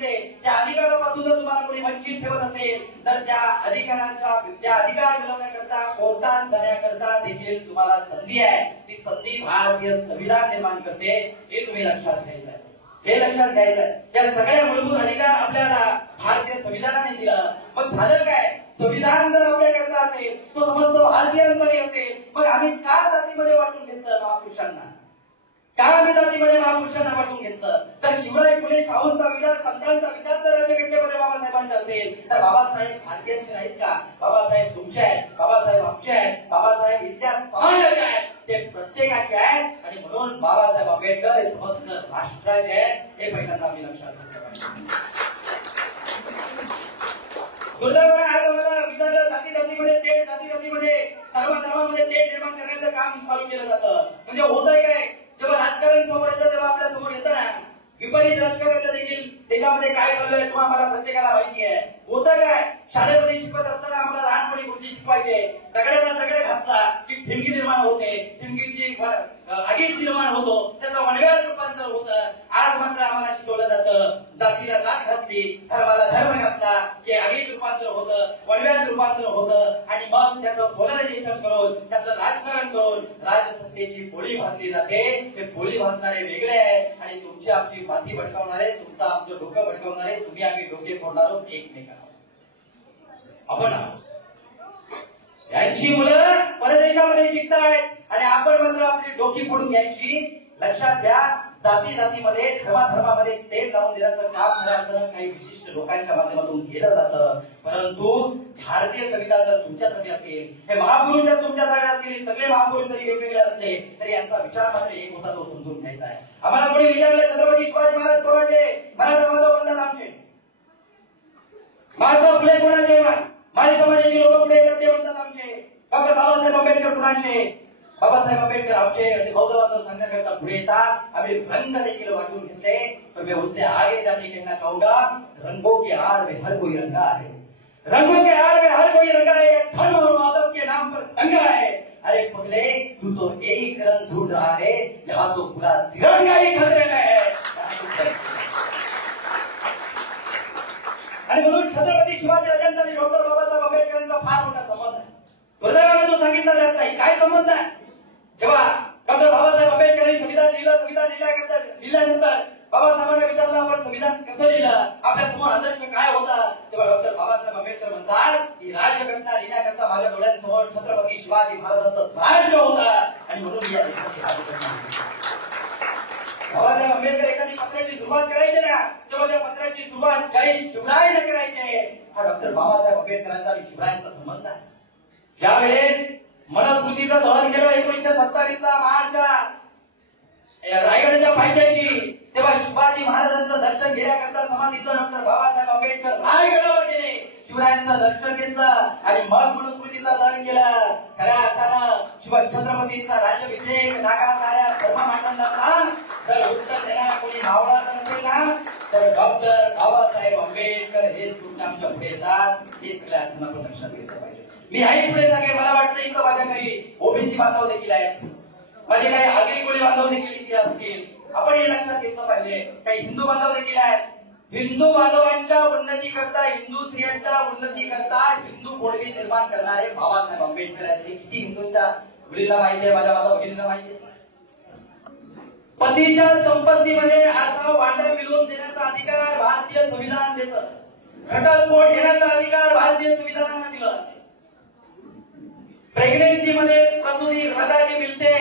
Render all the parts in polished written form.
सांगितले त्या अधिकारापासून जर तुम्हाला कोणी वंचित ठेवत असेल तर त्या अधिकार मिळवण्याकरता कोर्टात जाण्याकरता देखील तुम्हाला संधी आहे. ती संधी भारतीय संविधान निर्माण करते, हे तुम्ही लक्षात घ्यायचं आहे. हे लक्षात घ्यायचं. त्या सगळ्या मूलभूत अधिकार आपल्याला भारतीय संविधानाने दिलं. मग झालं काय? संविधान जर आपल्याकरता असेल तो समस्त भारतीयांसाठी असेल, मग आम्ही का जातीमध्ये वाटून घेतलं महापुरुषांना? का आम्ही जातीमध्ये महापुरुषांना वाटून घेतलं? तर शिवराय फुले शाहूंचा विचार, संतांचा विचार जर राज्यघटनेमध्ये बाबासाहेबांचा असेल तर बाबासाहेब भारतीयांचे नाहीत का? बाबासाहेब तुमचे आहेत, बाबासाहेब आमचे आहेत, बाबासाहेब इतिहास समाजाचे आहेत, ते प्रत्येकाचे आहेत. आणि म्हणून बाबासाहेब आंबेडकर हे समस्त राष्ट्राचे आहेत, हे पहिल्यांदा आम्ही लक्षात घेतलं पाहिजे. दुर्दैवाने आज आम्हाला विचारलं जातीमध्ये तेढ, जातीमध्ये सर्व धर्मामध्ये तेढ निर्माण करण्याचं काम चालू केलं जातं. म्हणजे होतंय काय? जेव्हा राजकारण समोर येतं तेव्हा आपल्या समोर येतं ना विपरीत राजकारणाचं देखील देशामध्ये काय चाललंय तुम्हाला मला प्रत्येकाला माहिती आहे. होतं काय? शाळेमध्ये शिकवत असताना आम्हाला लहानपणी गुरुजी शिकवायचे दगडाला दगड घासला की ठिणगी निर्माण होते, ठिणगीची आगीत निर्माण होतो, त्याचं वणव्यात रूपांतर होतं. आज मात्र आम्हाला शिकवलं जातं जातीला जात घातली, धर्माला धर्म घातला की आगीत रूपांतर होतं, वणव्यात रूपांतर होतं. आणि मग त्याचं पोलरायझेशन करून त्याचं राजकारण करून राजसत्तेची पोळी भाजली जाते. ते पोळी भाजणारे वेगळे आहे आणि तुमची आमची माती भडकावणारे, तुमचं आमचं डोकं भडकावणारे, तुम्ही आम्ही डोके फोडणार आहोत एकमेकांना. आपण यांची मुलं परदेशामध्ये शिकतायत आणि आपण मात्र आपली डोकी फोडून घ्यायची. लक्षात घ्या, जातीमध्ये धर्मामध्ये तेढ लावून देण्याचं काम खऱ्या अर्थानं काही विशिष्ट लोकांच्या माध्यमातून केलं जातं. परंतु भारतीय संविधान जर तुमच्यासाठी असेल, हे महापुरुष जर तुमच्यासाठी असतील, सगळे महापुरुष जरी वेगवेगळे असले तरी यांचा विचार मात्र एक होता, तो समजून घ्यायचा आहे. आम्हाला कोणी विचारलं छत्रपती शिवाजी महाराज कोणाचे? मराठा बांधव म्हणतात आमचे. महात्मा फुले कोणाचे? माळी समाजाची लोक पुढे येतात ते म्हणतात आमचे. डॉक्टर बाबासाहेब आंबेडकर कोणाचे? बाबासाहेब आंबेडकर आमचे असे बौद्ध बांधव सांगण्याकरता पुढे येतात. आम्ही रंग देखील वाटून घेतले, तर मैं उससे आगे जाने कहना चाहूंगा, रंगों के आड़ में हर कोई रंगा है, रंगों के आड़ में हर कोई रंगा है, धर्म और माधव के नाम पर दंगा है. अरे पगले, तू तो एक रंग ढूंढ रहा है, यहाँ तो पूरा तिरंगा ही खतरे में है. आणि म्हणून छत्रपती शिवाजी राजांचा आणि डॉक्टर बाबासाहेब आंबेडकरांचा फार मोठा संबंध आहे. दुर्दैवाने तो सांगितला जात नाही. काय संबंध आहे? जेव्हा डॉक्टर बाबासाहेब आंबेडकरांनी संविधान लिहिल्यानंतर बाबासाहेबांना विचारलं आपण संविधान कसं लिहिलं, आपल्या समोर आदर्श काय होता, तेव्हा डॉक्टर बाबासाहेब आंबेडकर म्हणतात की राज्यघटना लिहिण्याकरता माझ्या डोळ्यांसमोर छत्रपती शिवाजी महाराजांचं स्वराज्य होतं आणि म्हणून या बाबासाहेब आंबेडकर एखादी पत्राची सुरुवात करायची ना, तेव्हा त्या पत्राची सुरुवात जय शिवराय न करायचे. हा डॉक्टर बाबासाहेब आंबेडकरांचा आणि शिवरायांचा संबंध आहे. ज्यावेळेस मनुस्मृतीचं दहन केलं 1927 मार्चच्या रायगडच्या पायथ्याशी, तेव्हा शिवाजी महाराजांचं दर्शन घेण्याकरता समाधीचं डॉक्टर बाबासाहेब आंबेडकर रायगडावर गेले, शिवरायांचं दर्शन घेतलं आणि मग मनुस्मृतीचं दहन केलं. खऱ्या अर्थानं छत्रपतींचा राज्याभिषेक नाकारणाऱ्या धर्ममांडणांना जर उत्तर देणारा कोणी मावळा नसेल ना, तर डॉक्टर बाबासाहेब आंबेडकर हे तुमच्या आमच्या पुढे येतात. हे सगळ्या अर्थानं आपण लक्षात घेतलं पाहिजे. मी आई पुढे सांगेन, मला वाटतं इथं माझ्या काही ओबीसी बांधव देखील आहेत, माझे काही आगरी कोळी बांधव देखील इथे असतील. आपण हे लक्षात घेतलं पाहिजे. काही हिंदू बांधव देखील आहेत. हिंदू बांधवांच्या उन्नती करता, हिंदू स्त्रियांच्या उन्नती करता हिंदू कोळी निर्माण करणारे बाबासाहेब आंबेडकर आहेत. हे किती हिंदूंच्या मुलीला माहिती आहे, माझ्या माझा भगिनीला माहिती आहे. पतीच्या संपत्तीमध्ये अर्धा वाटा मिळवून देण्याचा अधिकार भारतीय संविधान देतं. घटस्फोट घेण्याचा अधिकार भारतीय संविधानाने दिला. प्रेग्नेन्सी मध्ये प्रसूती रजा जी मिळते,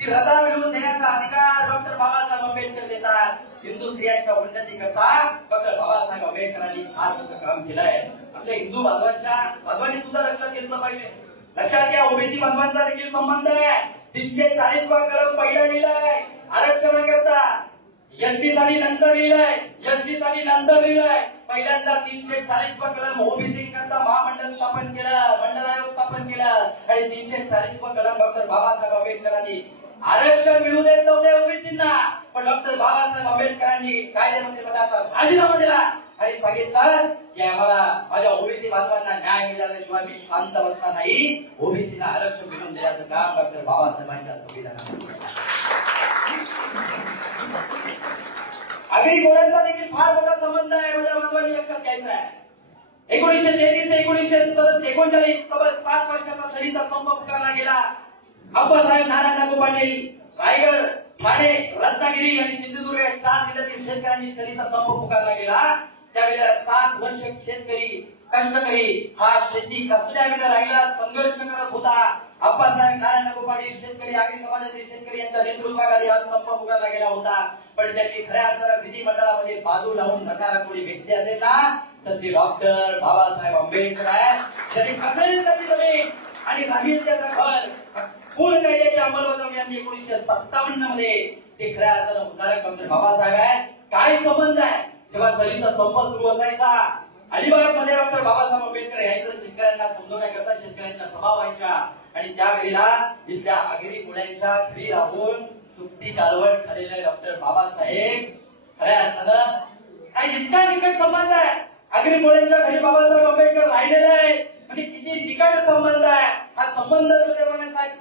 ती रजा मिळवून देण्याचा अधिकार डॉक्टर बाबासाहेब आंबेडकर देतात. हिंदू स्त्रियांच्या उन्नती करता डॉक्टर बाबासाहेब आंबेडकरांनी फार मोठं काम केलंय. आपल्या हिंदू बांधवांनी सुद्धा लक्षात घेतलं पाहिजे. लक्षात घ्या, ओबीसी बांधवांचा देखील संबंध आहे. 340 कलम पहिला लिहिलाय आरक्षणाकरता, एसटी साठी नंतर लिहिलंय. पहिल्यांदा 340 कलम ओबीसी करता महामंडळ स्थापन केलं, मंडळ आयोग स्थापन केलं आणि 340 कलम डॉक्टर बाबासाहेब आंबेडकरांनी आरक्षण मिळू देत नव्हते ओबीसींना. पण डॉक्टर बाबासाहेब आंबेडकरांनी कायदेमंत्री पदाचा राजीनामा दिला आणि सांगितलं की आम्हाला माझ्या ओबीसी बांधवांना न्याय मिळाल्याशिवाय मी शांत बसणार नाही. ओबीसींना आरक्षण मिळवून देण्याचं काम डॉक्टर बाबासाहेबांच्या संविधानात. आगरी कोळ्यांचा देखील फार मोठा संबंध आहे माझ्या 1933 ते 1939 तब्बल 7 वर्षाचा दलित संप पुकारला गेला. अप्पासाहेब नारायण नागू पाटील रायगड, ठाणे, रत्नागिरी आणि सिंधुदुर्ग या 4 जिल्ह्यातील शेतकऱ्यांनी दलित संप पुकारला गेला. त्यावेळेला 7 वर्ष शेतकरी कष्टकरी हा शेती कसल्याकडे राहिला संघर्ष करत होता. अप्पासाहेब नारायण नागू पाटील शेतकरी आगरी समाजाचे शेतकरी यांच्या नेतृत्वाखाली हा संप पुकारला गेला होता. पण त्याची खऱ्या अर्थानं विधिमंडळामध्ये बाजू लावून धरणारा कोणी व्यक्ती असेल ना तर ते डॉक्टर बाबासाहेब आंबेडकर आहेत. त्यांनी कसेल त्याची जमीन आणि राहील त्याचं घर पूल कायद्याची अंमलबजावणी यांनी 1957 मध्ये ते खऱ्या अर्थानं उदाहरण डॉक्टर बाबासाहेब आहे. काय संबंध आहे? जेव्हा दलित संप सुरू असायचा अलिबाग मध्ये डॉक्टर बाबासाहेब आंबेडकर यायचं शेतकऱ्यांना समजवण्याकरता शेतकऱ्यांच्या सभा व्हायच्या आणि त्यावेळेला इथल्या आगरी मुलांच्या घरी राहून सुट्टी कालवट खालेले डॉक्टर बाबासाहेब खऱ्या अर्थानं काय इतका निकट संबंध आहे. आगरी मुलांच्या घरी बाबासाहेब आंबेडकर राहिलेले आहे म्हणजे किती निकट संबंध आहे. हा संबंध साहेब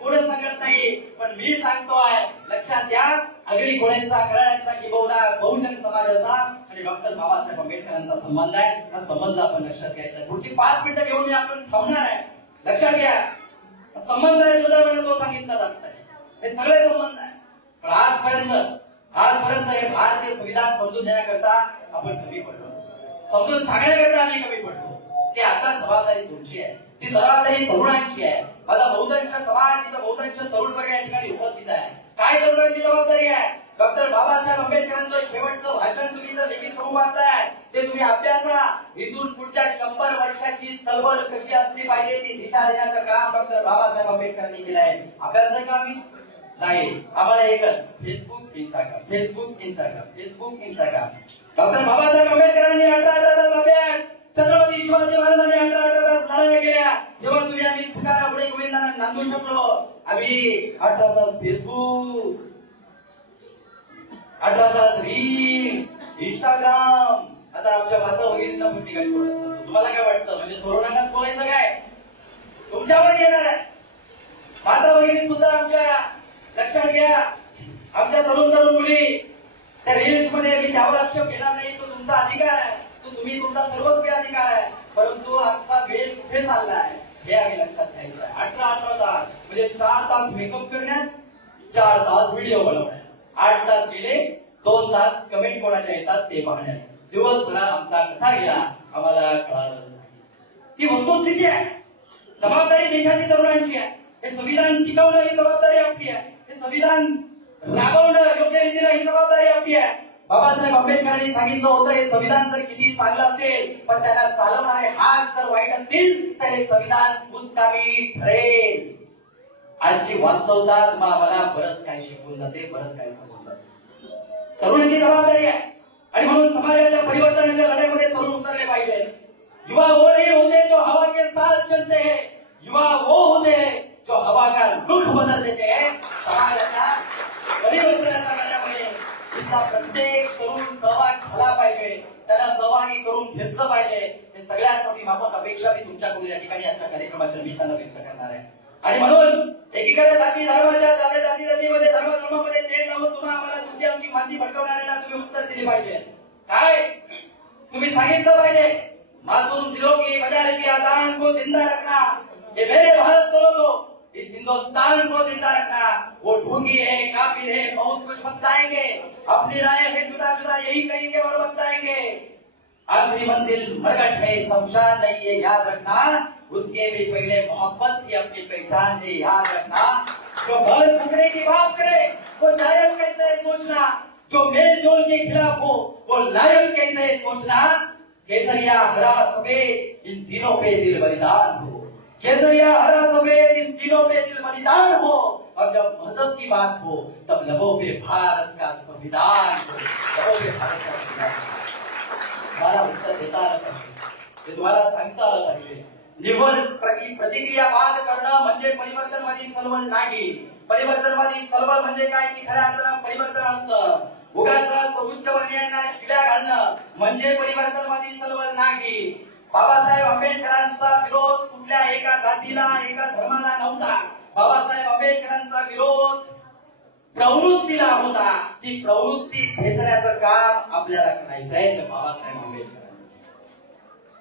कोण सांगत नाही पण मी सांगतोय. लक्षात घ्या आगरी कोळ्यांचा कराड्यांचा किंबहुना बहुजन समाजाचा आणि डॉक्टर बाबासाहेब आंबेडकरांचा संबंध आहे. हा संबंध आपण लक्षात घ्यायचा. पुढची 5 मिनिटं घेऊन आपण थांबणार आहे. लक्षात घ्या संबंध आहे जो तो सांगितला जात नाही. हे सगळे संबंध आहे. पण आजपर्यंत हे भारतीय संविधान समजून देण्याकरता आपण कमी पडलो. समजून सांगण्याकरता आम्ही कमी पडलो. ती आता जबाबदारी तुमची आहे. ती जबाबदारी तरुणांची आहे. माझा बहुतांश समाज तिथं बहुतांश तरुण वर्ग या ठिकाणी उपस्थित आहे. काय तरुणांची जबाबदारी आहे? डॉक्टर बाबासाहेब आंबेडकरांचं शेवटचं भाषण तुम्ही जर लिखित स्वरूपात आहे ते तुम्ही अभ्यासा. इथून पुढच्या 100 वर्षाची चळवळ कशी असली पाहिजे ती दिशा देण्याचं काम डॉक्टर बाबासाहेब आंबेडकरांनी केलं आहे. आपल्याला का आम्ही नाही आम्हाला एकच फेसबुक इंस्टाग्राम. डॉक्टर बाबासाहेब आंबेडकरांनी 18 तास अभ्यास, छत्रपती शिवाजी महाराजांनी 18 तास लढाया केल्या. जेव्हा तुम्ही आम्ही तुकाराम पुढे गोविंदांना नांदू शकलो. आम्ही 18 तास फेसबुक, 18 तास रील, इंस्टाग्राम. आता आमच्या माता वगैरेंना पण ठिकाणी बोलत. तुम्हाला काय वाटतं म्हणजे तरुणांनाच बोलायचं काय? तुमच्यावर येणार आहे. माता वगैरे सुद्धा आमच्या लक्षात घ्या. आमच्या तरुण मुली त्या रील्स मध्ये मी त्यावर आक्षेप घेणार नाही. तो तुमचा अधिकार आहे. तुम्ही तुमचा सर्वस्वी अधिकार आहे. परंतु आजचा वेळ कुठे चाललाय हे आम्ही लक्षात घ्यायचं आहे. 18 तास म्हणजे 4 तास मेकअप करण्यात, 4 तास व्हिडिओ बनवण्यात, 8 तास गेले, 2 तास कमेंट कोणाच्या येतात ते पाहण्यात. दिवसभर आमचा कसा गेला आम्हाला कळालंच नाही. ती वस्तुस्थिती आहे. जबाबदारी देशाची तरुणांची आहे. हे संविधान टिकवणं ही जबाबदारी आपली आहे. हे संविधान राबवणं योग्य रीतीने ही जबाबदारी आपली आहे. बाबासाहेब आंबेडकरांनी सांगितलं होतं हे संविधान जर किती चांगलं असेल पण त्याला चालवणारे हात जर वाईट असतील तर हे संविधान कुचकामी ठरेल. आजची वास्तवता मला बरंच काही शिकवून जाते, बरंच काही सांगून जाते. तरुणांची जबाबदारी आहे आणि म्हणून समाजाच्या परिवर्तनाच्या लढ्यामध्ये तरुण उतरले पाहिजे. युवा वो नहीं होते जो हवा के साथ चलते हैं, युवा वो होते हैं जो हवा का रुख बदल देते हैं. समाजाच्या परिवर्तनाच्या लढ्यामध्ये तिथला प्रत्येक तरुण सहभाग झाला पाहिजे. त्याला सहभागी करून घेतलं पाहिजे. हे सगळ्यात मोठी माफक अपेक्षा मी तुमच्याकडून या ठिकाणी आजच्या कार्यक्रमाच्या निमित्तानं व्यक्त करणार आहे. आणि म्हणून एकीकडे जाती धर्माच्या जातीमध्ये धर्मामध्ये तेढ लावून तुम्हाला तुमची आमची माती भडकवणाऱ्यांना तुम्ही उत्तर दिले पाहिजे. काय तुम्ही सांगितलं पाहिजे मासूम दिलों की मजालिकी आजान को जिंदा रखना. ये मेरे भारत के लोगों इस हिंदुस्तान को जिंदा रखना. वो ढोंगी है, काफिर है, बहुत कुछ बताएंगे, अपनी राय है जुदा जुदा यही कहेंगे और बताएंगे. आखिरी मंजिल मरघट है, शमशान नहीं, ये याद रखना. उसके भी पहले मोहब्बत की अपनी पहचान है, याद रखना. जो घर फूकने की बात करे वो जायज कैसे सोचना. जो मेल जोल के खिलाफ हो वो लायक कैसे सोचना. केसरिया हरा सफेद इन तीनों पे दिल बलिदान हो. केसरिया हरा सफेद इन तीनों पे दिल बलिदान हो. और जब मजहब की बात हो तब लबों पे भारत का संविधान हो. लबों पे भारत का संविधान. मला उत्तर देता आलं पाहिजे. तुम्हाला सांगता आलं पाहिजे. निव्वळ प्रतिक्रियावाद करणं म्हणजे परिवर्तनवादी चळवळ नाही. परिवर्तनवादी चळवळ म्हणजे काय की खऱ्या अर्थानं परिवर्तन असतं. उगाच उच्चवर्णीयांना शिव्या घालणं म्हणजे परिवर्तनवादी चळवळ नाही. बाबासाहेब आंबेडकरांचा विरोध कुठल्या एका जातीला एका धर्माला नव्हता. बाबासाहेब आंबेडकरांचा विरोध प्रवृत्तीला होता. ती प्रवृत्ती खेचण्याचं काम आपल्याला करायचं आहे बाबासाहेब आंबेडकर.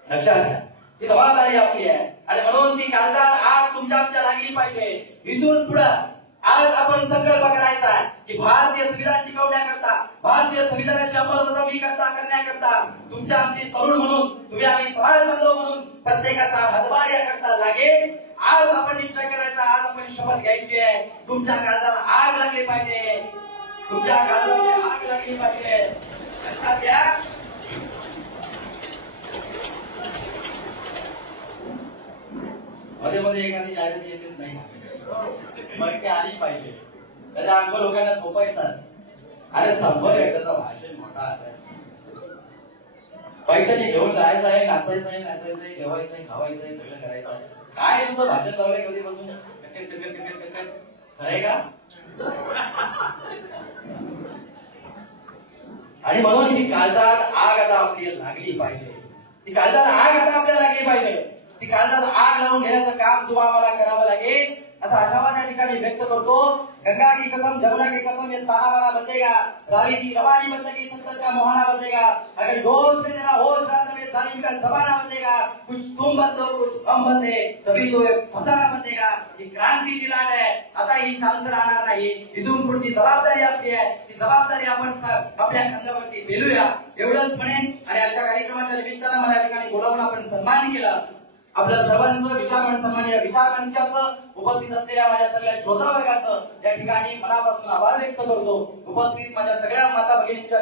लक्षात घ्या ही जबाबदारी आपली आहे आणि म्हणून ती काळजात आग तुमच्या आमच्या लागली पाहिजे. इथून पुढं आज आपण संकल्प करायचा आहे की भारतीय संविधान टिकवण्याकरता, भारतीय संविधानाची अंमलबजावणी करण्याकरता तुमच्या आमचे तरुण म्हणून, तुम्ही आम्ही समाज बांधव म्हणून प्रत्येकाचा हातभार याकरता लागेल. आज आपण निश्चय करायचा, आज आपण शपथ घ्यायची आहे. तुमच्या काळजाला आग लागली पाहिजे, तुमच्या काळजाला आग लागली पाहिजे. लक्षात घ्या, मध्ये मध्ये एखादी जाहिरात येतेच नाही, मग ते आली पाहिजे. त्याच्या आमच्या लोकांना झोपायचं. अरे संभव एकदाचं भाषण मोठा आहे, पैठणी घेऊन जायचं आहे, नाचायचं आहे, नाचायचंय, जेवायचंय, खावायचंय, सगळं करायचं आहे. काय तुमचं भाषण लावलंय कधीपासून? खरंय का? आणि म्हणून ही काळजात आग आता आपली लागली पाहिजे. ती काळजात आग आता आपल्याला लागली पाहिजे. ती काळजात आग लावून घेण्याचं काम तुम्हाला करावं लागेल, असा आशावाद या ठिकाणी व्यक्त करतो. गंगा की कसम, जमुना की कसम, ये सहारा बंदेगा, रावी की रवानी बंदेगी, संसद का मुहाना बंदेगा. अगर होश में तेरा होश रात में जालिम का जमाना बंदेगा, कुछ तुम बदलो कुछ हम बदले, तभी तो एक फसाना बंदेगा. ही क्रांती जी लाट आहे, आता ही शांत राहणार नाही. इथून पुढची जबाबदारी आपली आहे. ती जबाबदारी आपण आपल्या खांद्यावरती पेलूया, एवढंच म्हणेन. आणि आजच्या कार्यक्रमाच्या निमित्तानं मला या ठिकाणी बोलावून आपण सन्मान केला. आपल्या सर्वांचं विचारमंच सन्मान, या विचार मंचाचं उपस्थित असलेल्या माझ्या सगळ्या श्रोता वर्गाचं या ठिकाणी मनापासून आभार व्यक्त करतो. उपस्थित माझ्या सगळ्या माता भगिनींच्या